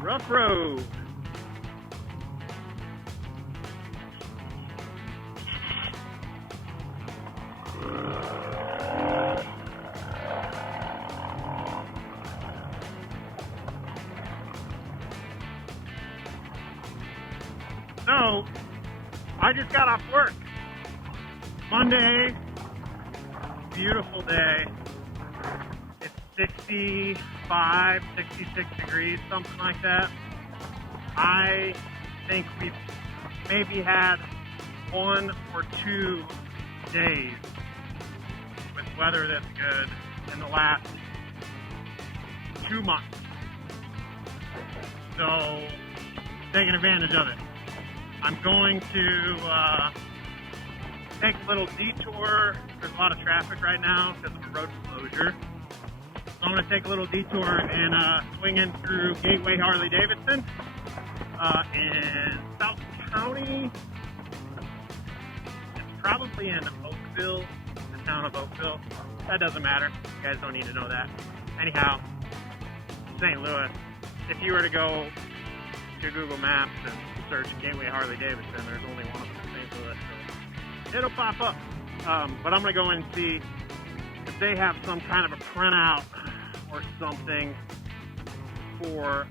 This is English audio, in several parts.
Rough road. So, I just got off work. Monday, beautiful day. It's 65, 66 degrees, something like that. I think we've maybe had 1 or 2 days with weather that's good in the last 2 months. So, taking advantage of it. I'm going to take a little detour. There's a lot of traffic right now because of a road closure. So I'm going to take a little detour and swing in through Gateway Harley-Davidson in South County. It's probably in Oakville, the town of Oakville. That doesn't matter. You guys don't need to know that. Anyhow, St. Louis. If you were to go to Google Maps and search Gateway Harley-Davidson, there's only one in St. Louis, so it'll pop up. But I'm going to go in and see if they have some kind of a printout or something for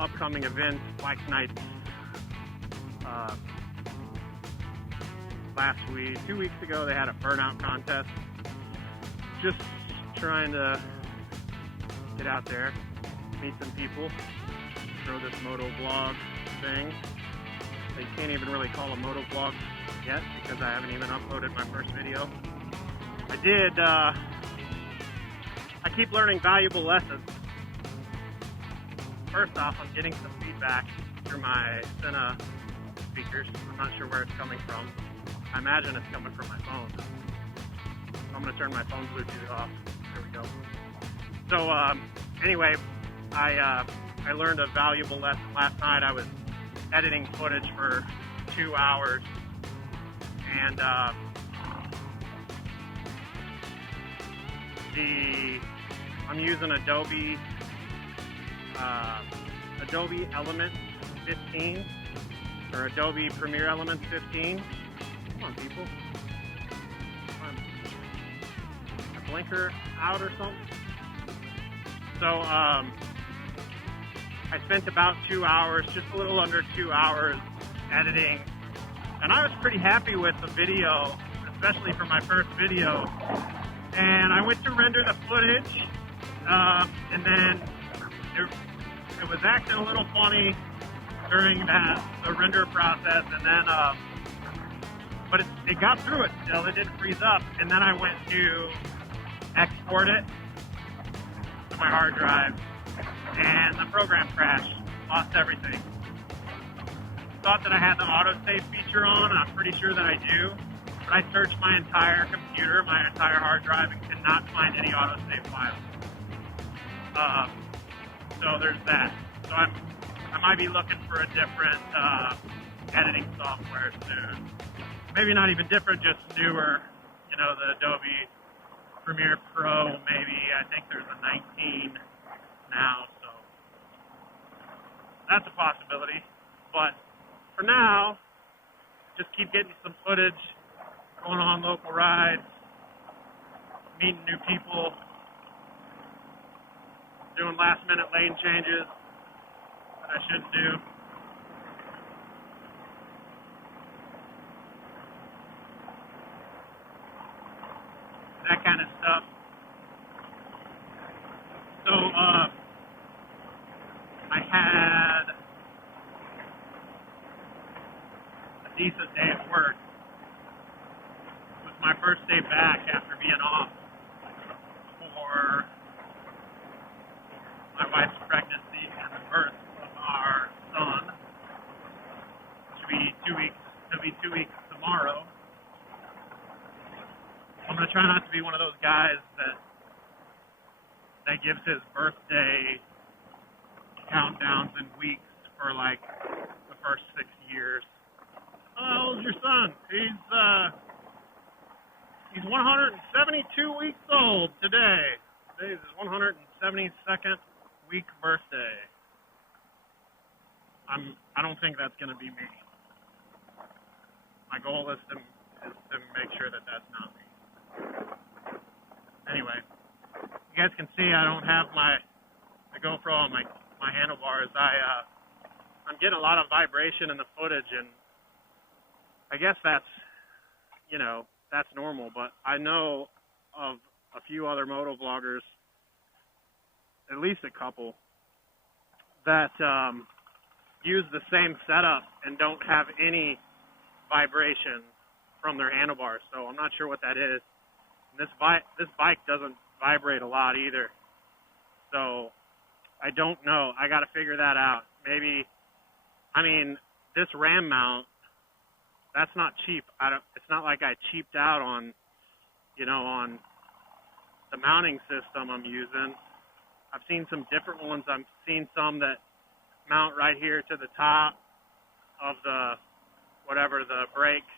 upcoming events like tonight. Last week, 2 weeks ago, they had a burnout contest. Just trying to get out there, meet some people, throw this moto vlog thing. You can't even really call a moto vlog yet because I haven't even uploaded my first video. I keep learning valuable lessons. First off, I'm getting some feedback through my Dyna speakers. I'm not sure where it's coming from. I imagine it's coming from my phone. So I'm going to turn my phone Bluetooth off. There we go. So anyway, I learned a valuable lesson last night. I was editing footage for 2 hours, and I'm using Adobe Elements 15 or Adobe Premiere Elements 15. Come on, people. Come on. A blinker out or something. So I spent about 2 hours, just a little under 2 hours editing, and I was pretty happy with the video, especially for my first video. And I went to render the footage, and then it was acting a little funny during the render process, and then but it got through it still. It didn't freeze up, and then I went to export it to my hard drive, and the program crashed, lost everything. Thought that I had the autosave feature on, and I'm pretty sure that I do. But I searched my entire computer, my entire hard drive, and could not find any autosave files. So there's that. So I might be looking for a different editing software soon. Maybe not even different, just newer. You know, the Adobe Premiere Pro, maybe. I think there's a 19 now, so that's a possibility. But for now, just keep getting some footage, going on local rides, meeting new people, doing last-minute lane changes that I shouldn't do. That kind of stuff. So, I had a decent day at work. It was my first day back after being off for my wife's pregnancy and the birth of our son. It'll be 2 weeks tomorrow. I'm going to try not to be one of those guys that gives his birthday countdowns in weeks for like the first 6 years. How old's your son? He's 172 weeks old today. Today is his 172nd week birthday. I don't think that's going to be me. My goal is to make sure that that's not me. Anyway, you guys can see I don't have the GoPro on my handlebars. I'm getting a lot of vibration in the footage, and I guess that's, you know, that's normal, but I know of a few other moto vloggers, at least a couple, that use the same setup and don't have any vibration from their handlebars. So I'm not sure what that is. And this bike doesn't vibrate a lot either. So I don't know. I got to figure that out. Maybe, I mean, this RAM mount, that's not cheap. It's not like I cheaped out on, you know, on the mounting system I'm using. I've seen some different ones. I've seen some that mount right here to the top of the, whatever the brake,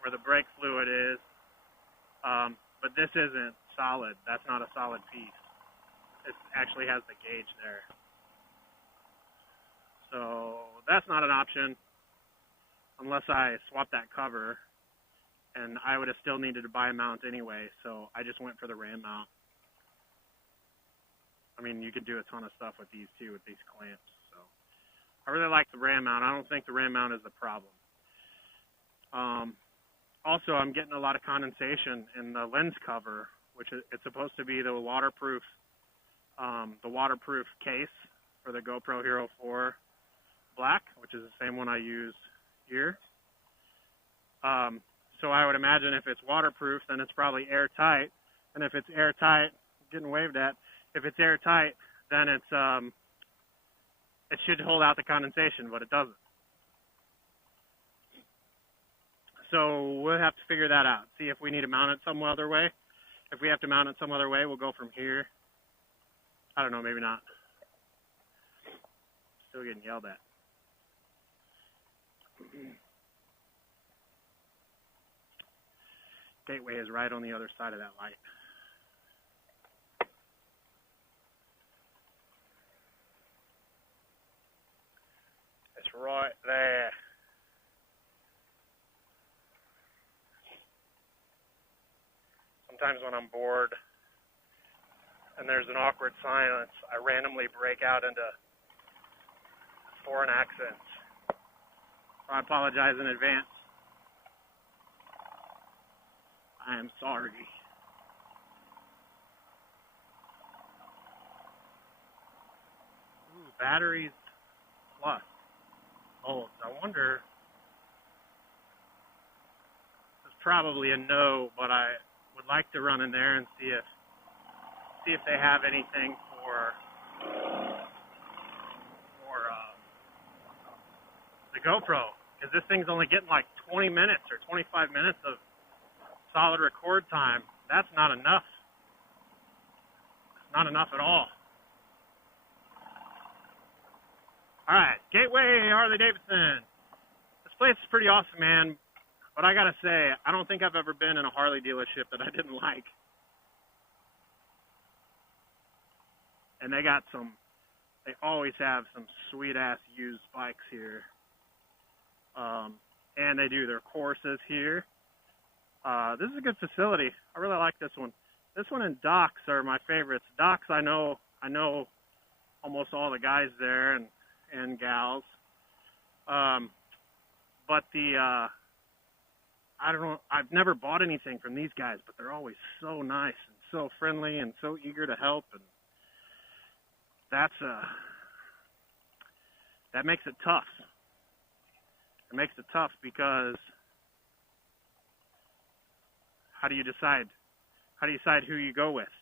where the brake fluid is. But this isn't solid. That's not a solid piece. It actually has the gauge there. So that's not an option unless I swap that cover, and I would have still needed to buy a mount anyway, so I just went for the RAM mount. I mean, you could do a ton of stuff with these too, with these clamps. So I really like the RAM mount. I don't think the RAM mount is the problem. Also, I'm getting a lot of condensation in the lens cover, which it's supposed to be the waterproof case for the GoPro Hero 4 Black, which is the same one I use here. So I would imagine if it's waterproof, then it's probably airtight. And if it's airtight, getting waved at, if it's airtight, then it should hold out the condensation, but it doesn't. So we'll have to figure that out. See if we need to mount it some other way. If we have to mount it some other way, we'll go from here. I don't know, maybe not. Still getting yelled at. Gateway is right on the other side of that light. It's right there. Sometimes when I'm bored and there's an awkward silence, I randomly break out into foreign accents. I apologize in advance. I am sorry. Ooh, batteries plus volts. I wonder. It's probably a no, but I would like to run in there and see if they have anything for the GoPro, because this thing's only getting like 20 minutes or 25 minutes of solid record time. That's not enough. Not enough at all. All right, Gateway, Harley-Davidson. This place is pretty awesome, man. But I gotta say, I don't think I've ever been in a Harley dealership that I didn't like. And they always have some sweet-ass used bikes here. And they do their courses here. This is a good facility. I really like this one. This one and Docks are my favorites. Docks, I know almost all the guys there and gals. But I don't know, I've never bought anything from these guys, but they're always so nice and so friendly and so eager to help, and that makes it tough. It makes it tough because how do you decide who you go with?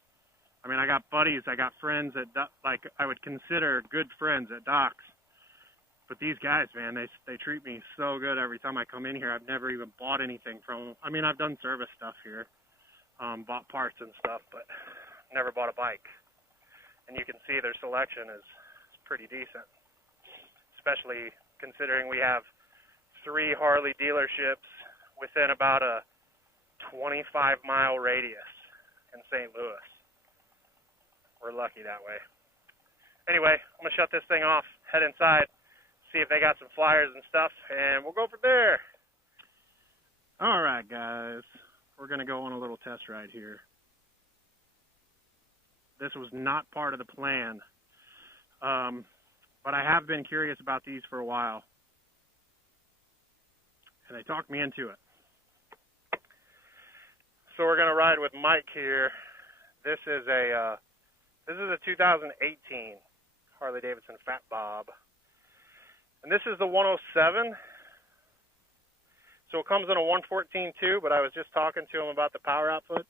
I mean, I got buddies, I got friends that like I would consider good friends at Docks. But these guys, man, they treat me so good every time I come in here. I've never even bought anything from them. I mean, I've done service stuff here, bought parts and stuff, but never bought a bike. And you can see their selection is pretty decent, especially considering we have 3 Harley dealerships within about a 25-mile radius in St. Louis. We're lucky that way. Anyway, I'm going to shut this thing off, head inside, see if they got some flyers and stuff, and we'll go from there. All right, guys. We're going to go on a little test ride here. This was not part of the plan, but I have been curious about these for a while, and they talked me into it. So we're going to ride with Mike here. This is a 2018 Harley Davidson Fat Bob, and this is the 107. So it comes in a 114.2, but I was just talking to him about the power output.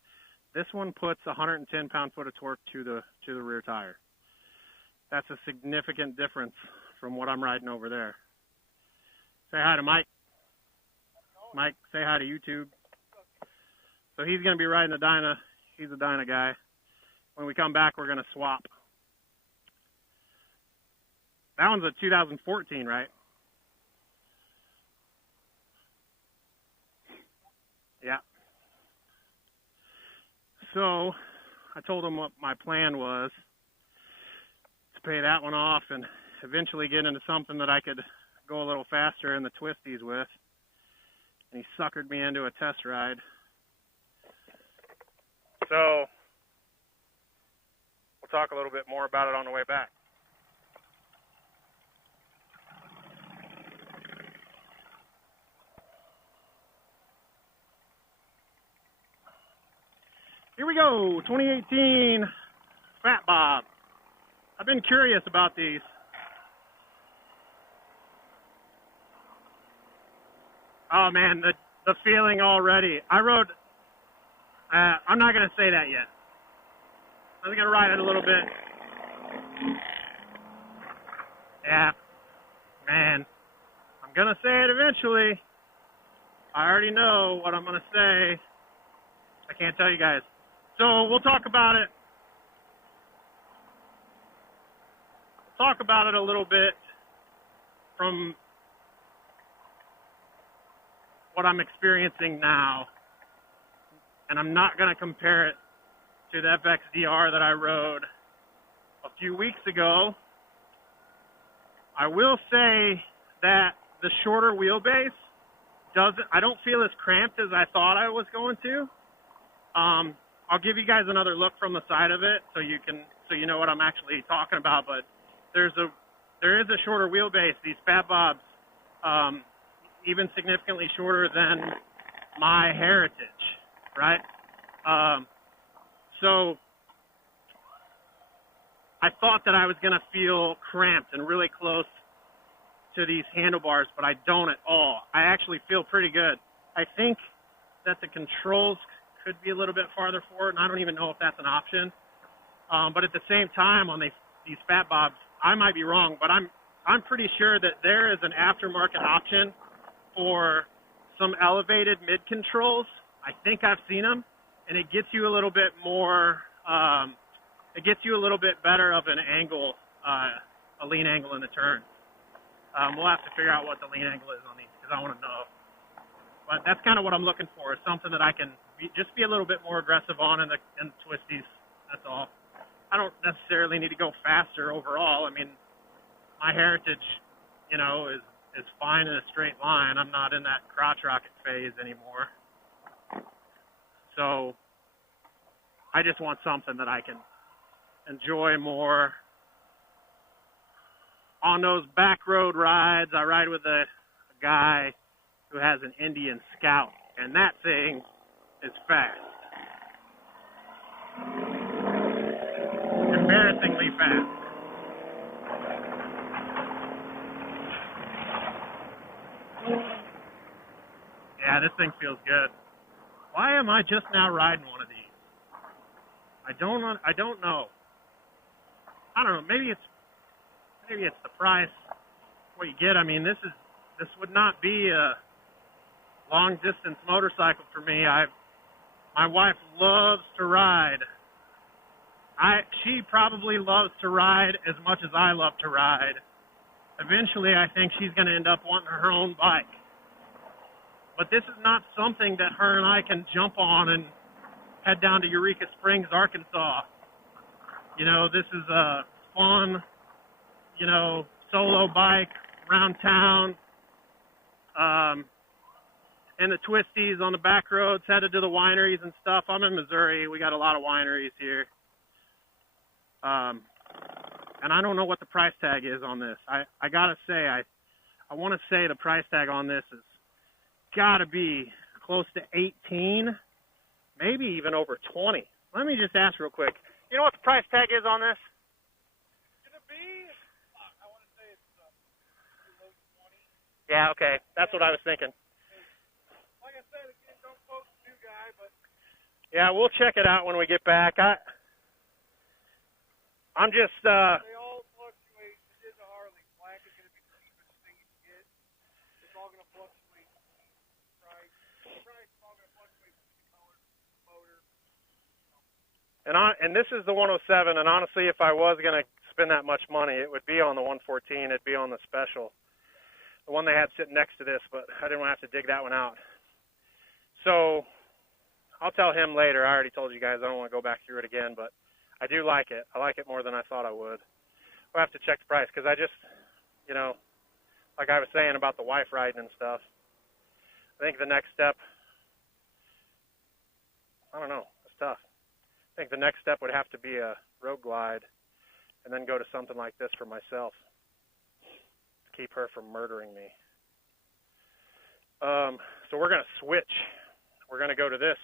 This one puts 110 pound-foot of torque to the rear tire. That's a significant difference from what I'm riding over there. Say hi to Mike. Mike, say hi to YouTube. So he's going to be riding a Dyna. He's a Dyna guy. When we come back, we're going to swap. That one's a 2014, right? Yeah. So I told him what my plan was, to pay that one off and eventually get into something that I could go a little faster in the twisties with. And he suckered me into a test ride. So we'll talk a little bit more about it on the way back. Here we go, 2018 Fat Bob. I've been curious about these. Oh man, the feeling already. I rode, I'm not going to say that yet. I'm going to ride it a little bit. Yeah, man, I'm going to say it eventually. I already know what I'm going to say. I can't tell you guys. So we'll talk about it. Talk about it a little bit from what I'm experiencing now. And I'm not going to compare it to the FXDR that I rode a few weeks ago. I will say that the shorter wheelbase I don't feel as cramped as I thought I was going to. I'll give you guys another look from the side of it so you know what I'm actually talking about. But there is a shorter wheelbase. These Fat Bobs, even significantly shorter than my Heritage, right? So I thought that I was going to feel cramped and really close to these handlebars, but I don't at all. I actually feel pretty good. I think that the controls could be a little bit farther forward, and I don't even know if that's an option. But at the same time, on these Fat Bobs, I might be wrong, but I'm pretty sure that there is an aftermarket option for some elevated mid controls. I think I've seen them, and it gets you a little bit more. It gets you a little bit better of an angle, a lean angle in the turn. We'll have to figure out what the lean angle is on these because I want to know. But that's kind of what I'm looking for, is something that I can just be a little bit more aggressive on in the twisties. That's all. I don't necessarily need to go faster overall. I mean, my Heritage, is fine in a straight line. I'm not in that crotch rocket phase anymore. So I just want something that I can enjoy more. On those back road rides, I ride with a guy who has an Indian Scout, and that thing is fast. Embarrassingly fast. Yeah, this thing feels good. Why am I just now riding one of these? I don't know. I don't know. Maybe it's the price, what you get. I mean, this would not be a long distance motorcycle for me. My wife loves to ride. She probably loves to ride as much as I love to ride. Eventually, I think she's going to end up wanting her own bike. But this is not something that her and I can jump on and head down to Eureka Springs, Arkansas. This is a fun, solo bike around town, and the twisties on the back roads, headed to the wineries and stuff. I'm in Missouri. We got a lot of wineries here. And I don't know what the price tag is on this. I gotta say, I want to say the price tag on this is gotta be close to 18, maybe even over 20. Let me just ask real quick. You know what the price tag is on this? It's gonna be, I want to say it's below 20. Yeah, okay. That's what I was thinking. Like I said, again, don't quote the new guy, but Yeah, we'll check it out when we get back. I'm just, they all fluctuate. It is a Harley. Black is going to be the cheapest thing you can get. It's all going to fluctuate. Price is all going to fluctuate with the color, motor. and this is the 107, and honestly, if I was going to spend that much money, it would be on the 114. It'd be on the special, the one they had sitting next to this, but I didn't want to have to dig that one out. So I'll tell him later. I already told you guys I don't want to go back through it again, but I do like it. I like it more than I thought I would. We'll have to check the price because I just, you know, like I was saying about the wife riding and stuff, I think the next step, I don't know, it's tough. I think the next step would have to be a road glide and then go to something like this for myself to keep her from murdering me. So we're going to switch. We're going to go to this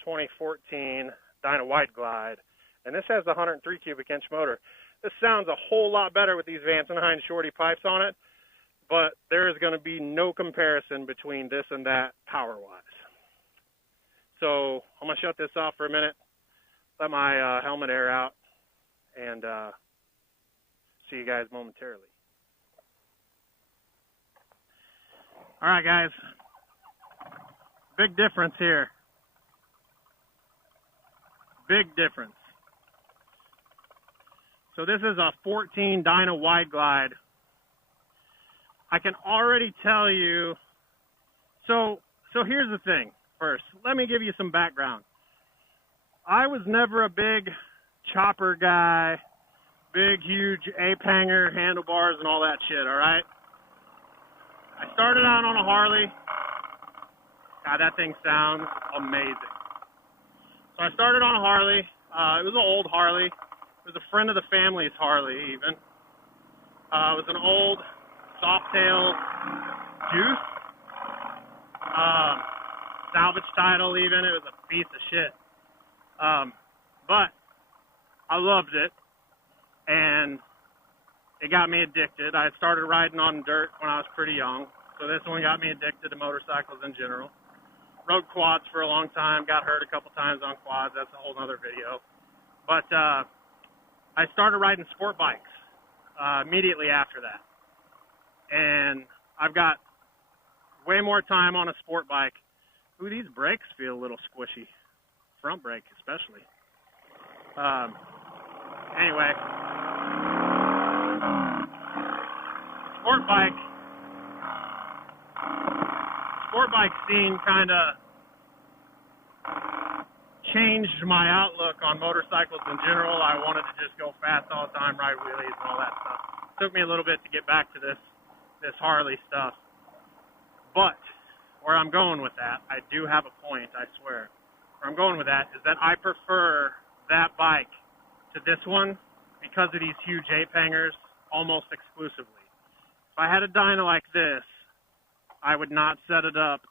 2014 Dyna Wide Glide. And this has the 103 cubic inch motor. This sounds a whole lot better with these Vance and Hines shorty pipes on it, but there is going to be no comparison between this and that power-wise. So I'm going to shut this off for a minute, let my helmet air out, and see you guys momentarily. All right, guys. Big difference here. Big difference. So this is a 14 Dyna Wide Glide. I can already tell you, so here's the thing first. Let me give you some background. I was never a big chopper guy, big, huge ape hanger, handlebars, and all that shit, all right? I started out on a Harley. God, that thing sounds amazing. So I started on a Harley. It was an old Harley. It was a friend of the family's Harley, even. It was an old Softail Juice. Salvage title, even. It was a piece of shit. But I loved it, and it got me addicted. I started riding on dirt when I was pretty young, so this one got me addicted to motorcycles in general. Rode quads for a long time, got hurt a couple times on quads. That's a whole other video. But I started riding sport bikes immediately after that. And I've got way more time on a sport bike. Ooh, these brakes feel a little squishy. Front brake especially. Anyway. Sport bike scene kind of changed my outlook on motorcycles in general. I wanted to just go fast all the time, ride wheelies and all that stuff. It took me a little bit to get back to this Harley stuff. But where I'm going with that, I do have a point, I swear. Where I'm going with that is that I prefer that bike to this one because of these huge ape hangers almost exclusively. If I had a Dyna like this, I would not set it up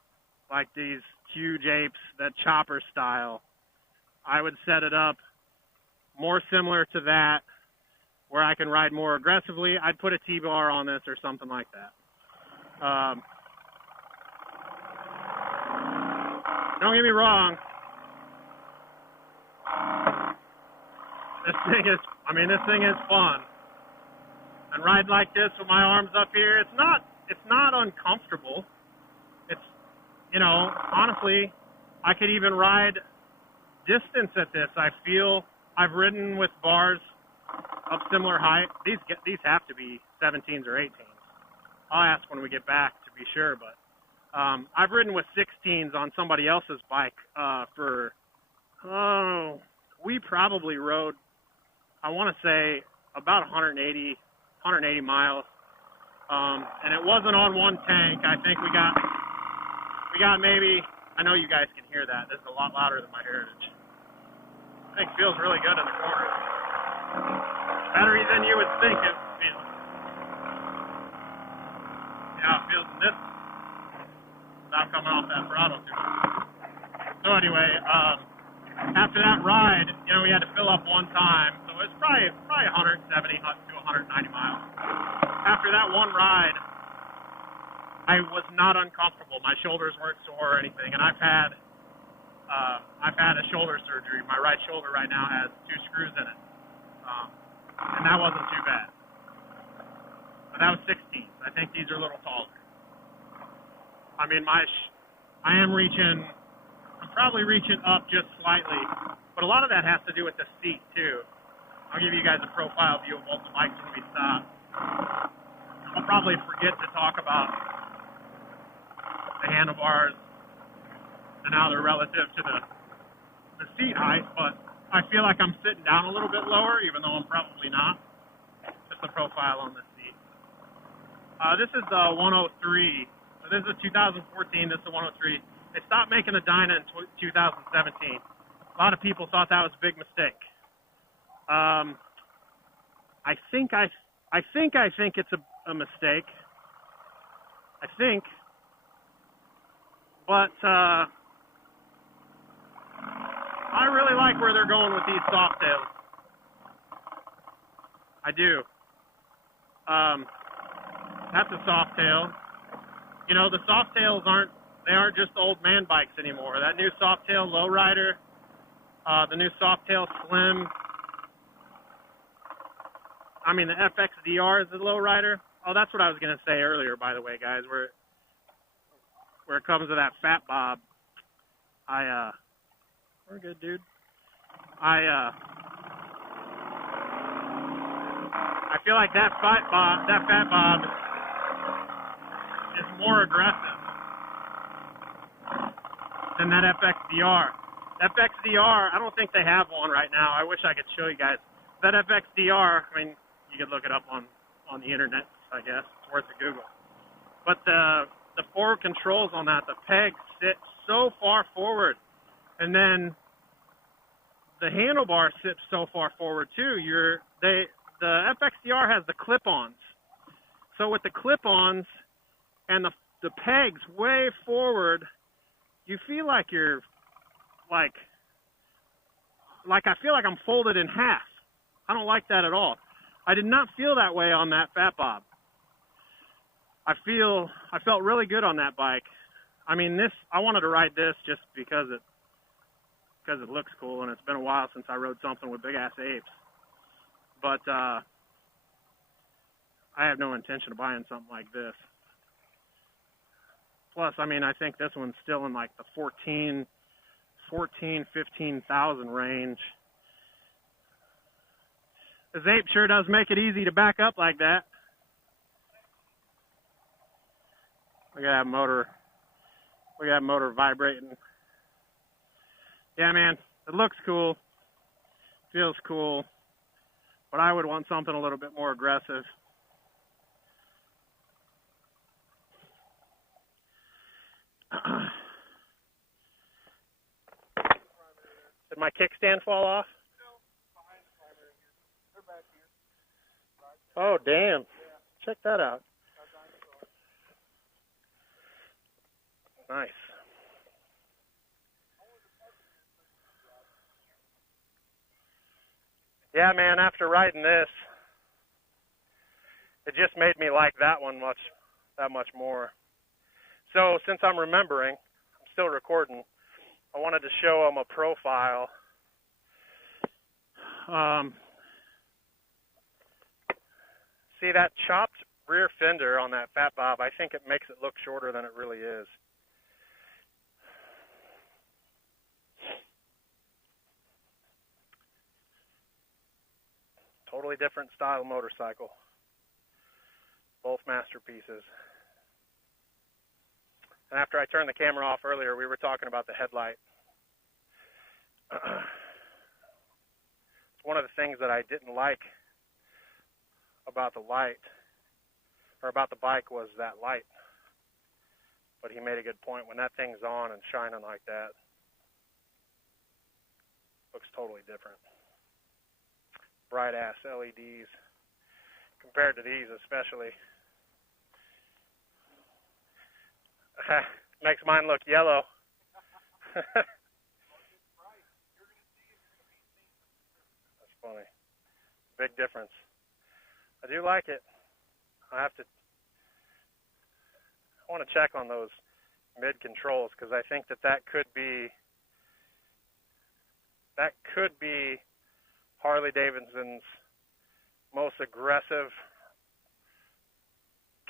like these huge apes, that chopper style. I would set it up more similar to that, where I can ride more aggressively. I'd put a T-bar on this or something like that. Don't get me wrong. This thing is fun. And riding like this with my arms up here, it's not uncomfortable. It's, you know, honestly, I could even ride distance at this. I feel I've ridden with bars of similar height. These have to be 17s or 18s. I'll ask when we get back to be sure, but I've ridden with 16s on somebody else's bike we probably rode, I want to say, about 180 miles. And it wasn't on one tank. I think we got maybe, I know you guys can hear that. This is a lot louder than my Heritage. I think it feels really good in the corner. Better than you would think it feels. Yeah, it feels in this without coming off that throttle too much. So anyway, after that ride, we had to fill up one time. So it was probably 170 to 190 miles. After that one ride, I was not uncomfortable. My shoulders weren't sore or anything, and I've had a shoulder surgery. My right shoulder right now has 2 screws in it, and that wasn't too bad. But that was 16. I think these are a little taller. I mean, I'm probably reaching up just slightly, but a lot of that has to do with the seat too. I'll give you guys a profile view of both the bikes when we stop. I'll probably forget to talk about the handlebars and how they're relative to the seat height, but I feel like I'm sitting down a little bit lower, even though I'm probably not. Just the profile on the seat. This is the 103. So this is a 2014. This is the 103. They stopped making the Dyna in 2017. A lot of people thought that was a big mistake. I think it's a mistake. I think, but I really like where they're going with these soft tails. I do. That's a soft tail. The soft tails aren't just old man bikes anymore. That new soft tail lowrider, the new soft tail slim. I mean, the FXDR is the lowrider. Oh, that's what I was gonna say earlier, by the way, guys. Where it comes to that fat bob, we're good, dude. I feel like that fat bob is more aggressive than that FXDR. FXDR, I don't think they have one right now. I wish I could show you guys. That FXDR, I mean, you could look it up on the internet, I guess. It's worth a Google. But the forward controls on that, the pegs sit so far forward. And then the handlebar sits so far forward too. The FXDR has the clip-ons. So with the clip-ons and the pegs way forward, you feel like you're like I feel like I'm folded in half. I don't like that at all. I did not feel that way on that Fat Bob. I felt really good on that bike. I mean, I wanted to ride this just because it looks cool, and it's been a while since I rode something with big ass apes. But I have no intention of buying something like this. Plus, I mean, I think this one's still in like the 15,000 range. This ape sure does make it easy to back up like that. Look at that motor. Look at that motor vibrating. Yeah, man, it looks cool. Feels cool. But I would want something a little bit more aggressive. Did my kickstand fall off? No, behind the primary here. They're back here. Oh, damn. Yeah. Check that out. Nice. Yeah, man, after riding this, it just made me like that one that much more. So since I'm remembering, I'm still recording, I wanted to show them a profile. See that chopped rear fender on that Fat Bob? I think it makes it look shorter than it really is. Totally different style motorcycle. Both masterpieces. And after I turned the camera off earlier, we were talking about the headlight. It's one of the things that I didn't like about the light or about the bike was that light. But he made a good point. When that thing's on and shining like that, looks totally different. Bright ass LEDs compared to these, especially. Makes mine look yellow. That's funny. Big difference. I do like it. I want to check on those mid controls because I think that could be Harley Davidson's most aggressive,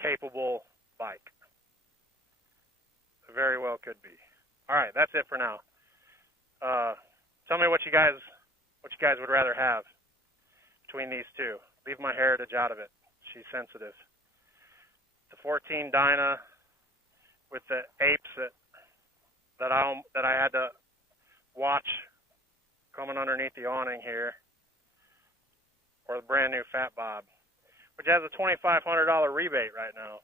capable bike. Very well could be. All right, that's it for now. Tell me what you guys would rather have between these two. Leave my heritage out of it. She's sensitive. The 14 Dyna with the apes that I had to watch coming underneath the awning here, or the brand new Fat Bob, which has a $2,500 rebate right now.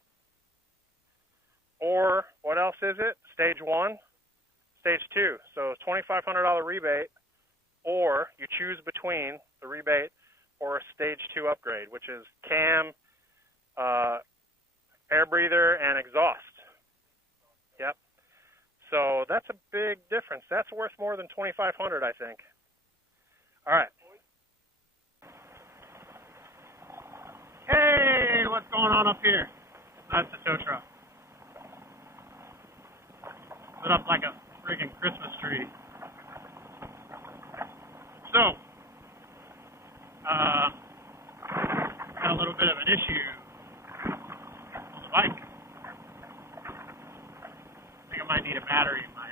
Or what else is it? Stage 1, Stage 2. So $2,500 rebate, or you choose between the rebate or a Stage 2 upgrade, which is cam, air breather, and exhaust. Yep. So that's a big difference. That's worth more than $2,500, I think. All right. Hey, what's going on up here? That's the tow truck. Lit up like a freaking Christmas tree. So, had a little bit of an issue on the bike. I think I might need a battery in my,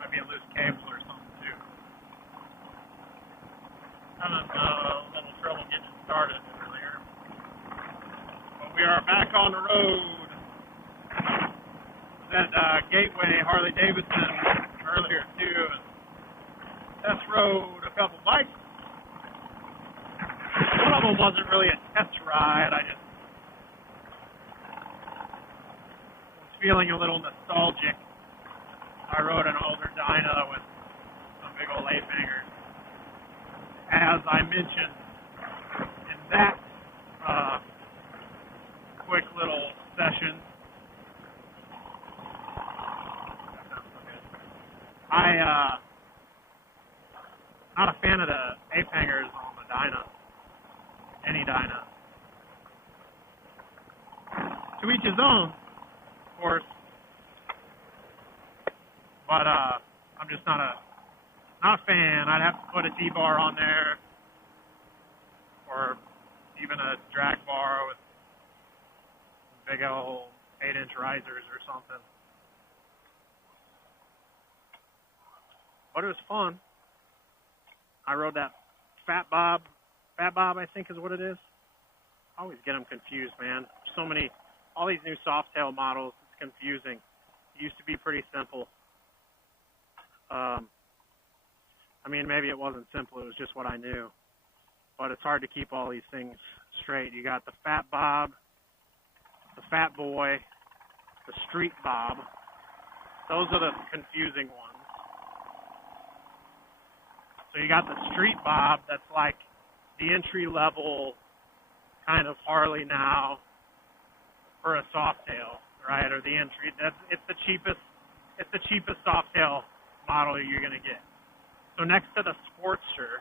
might be a loose cable or something too. Having a little trouble getting it started earlier. But we are back on the road. At Gateway Harley Davidson earlier too, and test rode a couple bikes. One of them wasn't really a test ride. I just was feeling a little nostalgic. I rode an older Dyna with some big old ape hangers. As I mentioned in that quick little session, not a fan of the ape hangers on the Dyna, any Dyna. To each his own, of course. But I'm just not a fan. I'd have to put a T-bar on there, or even a drag bar with big old 8-inch risers or something. But it was fun. I rode that Fat Bob, I think is what it is. I always get them confused, man. So many, all these new Softail models, it's confusing. It used to be pretty simple. I mean, maybe it wasn't simple, it was just what I knew. But it's hard to keep all these things straight. You got the Fat Bob, the Fat Boy, the Street Bob. Those are the confusing ones. So you got the Street Bob, that's like the entry-level kind of Harley now for a Softail, right? Or the entry. It's the cheapest Softail model you're gonna get. So next to the Sportster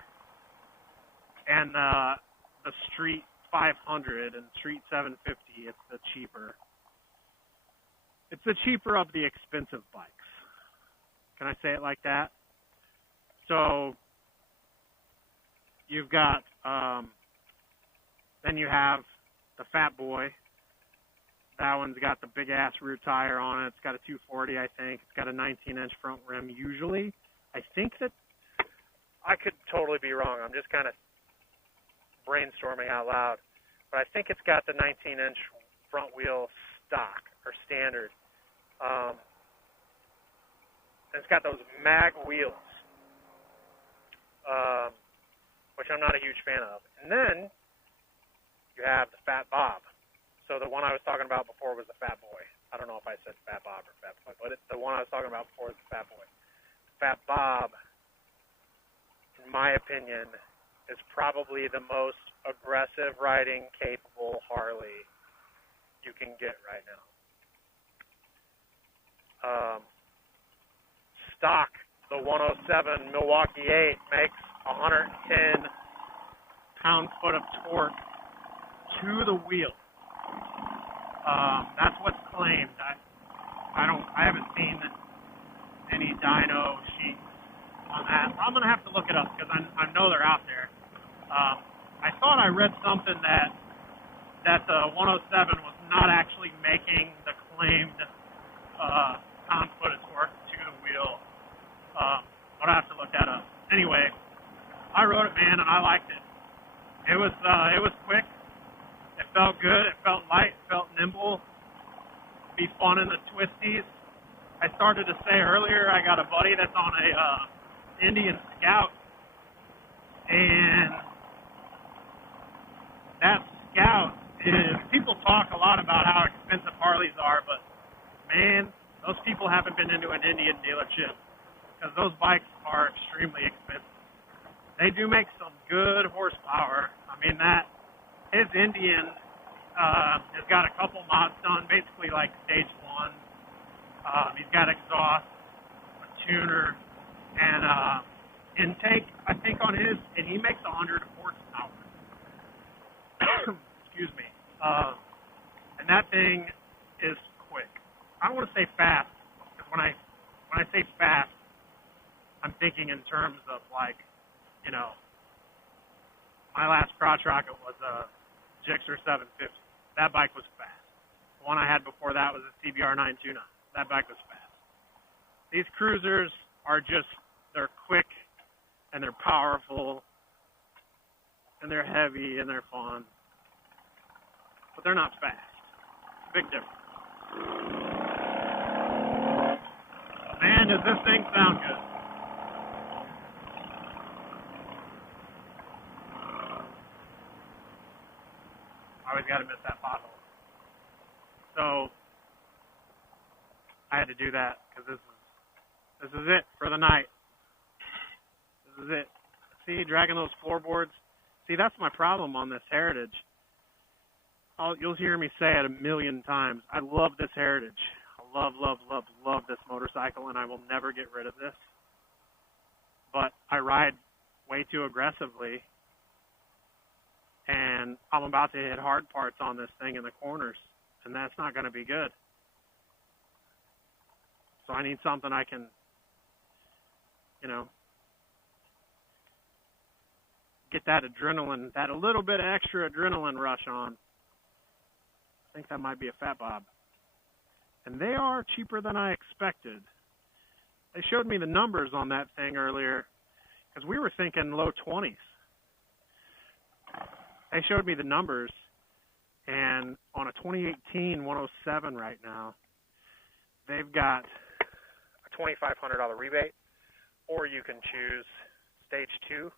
and the Street 500 and Street 750, it's the cheaper. It's the cheaper of the expensive bikes. Can I say it like that? So you've got, then you have the Fat Boy. That one's got the big ass rear tire on it. It's got a 240, I think. It's got a 19-inch front rim. Usually, I think that I could totally be wrong. I'm just kind of brainstorming out loud, but I think it's got the 19-inch front wheel stock or standard. And it's got those mag wheels, which I'm not a huge fan of. And then you have the Fat Bob. So the one I was talking about before was the Fat Boy. I don't know if I said Fat Bob or Fat Boy, but the one I was talking about before is the Fat Boy. Fat Bob, in my opinion, is probably the most aggressive riding capable Harley you can get right now. Stock, the 107 Milwaukee 8 makes 110 pound-foot of torque to the wheel. That's what's claimed. I haven't seen any dyno sheets on that. I'm gonna have to look it up because I know they're out there. I thought I read something that the 107 was not actually making the claimed pound-foot of torque to the wheel. But I have to look that up. Anyway, I rode it, man, and I liked it. It was quick. It felt good. It felt light. It felt nimble. Be fun in the twisties. I started to say earlier, I got a buddy that's on a Indian Scout, and that Scout is, people talk a lot about how expensive Harleys are, but man, those people haven't been into an Indian dealership because those bikes are extremely expensive. They do make some good horsepower. I mean, his Indian has got a couple mods done, basically like stage 1. He's got exhaust, a tuner, and intake, I think, on his, and he makes 100 horsepower. Excuse me. And that thing is quick. I don't want to say fast, because when I say fast, I'm thinking in terms of, like, you know, my last crotch rocket was a Gixxer 750. That bike was fast. The one I had before that was a CBR 929. That bike was fast. These cruisers are just, they're quick, and they're powerful, and they're heavy, and they're fun. But they're not fast. Big difference. Man, does this thing sound good. I always got to miss that pothole. So I had to do that because this is it for the night. This is it. See, dragging those floorboards. See, that's my problem on this Heritage. You'll hear me say it a million times. I love this Heritage. I love, love, love, love this motorcycle, and I will never get rid of this. But I ride way too aggressively, and I'm about to hit hard parts on this thing in the corners, and that's not going to be good. So I need something I can, you know, get that adrenaline, that a little bit of extra adrenaline rush on. I think that might be a Fat Bob. And they are cheaper than I expected. They showed me the numbers on that thing earlier, because we were thinking low 20s. They showed me the numbers, and on a 2018 107 right now, they've got a $2,500 rebate, or you can choose stage 2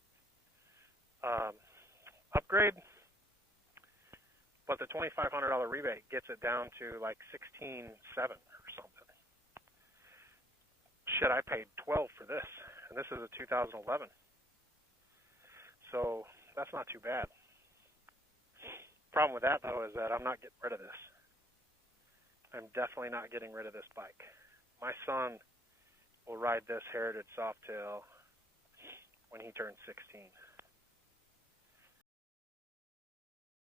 upgrade. But the $2,500 rebate gets it down to like $16,700 or something. Shit, I paid $12,000 for this, and this is a 2011. So that's not too bad. Problem with that, though, is that I'm not getting rid of this. I'm definitely not getting rid of this bike. My son will ride this Heritage Softail when he turns 16.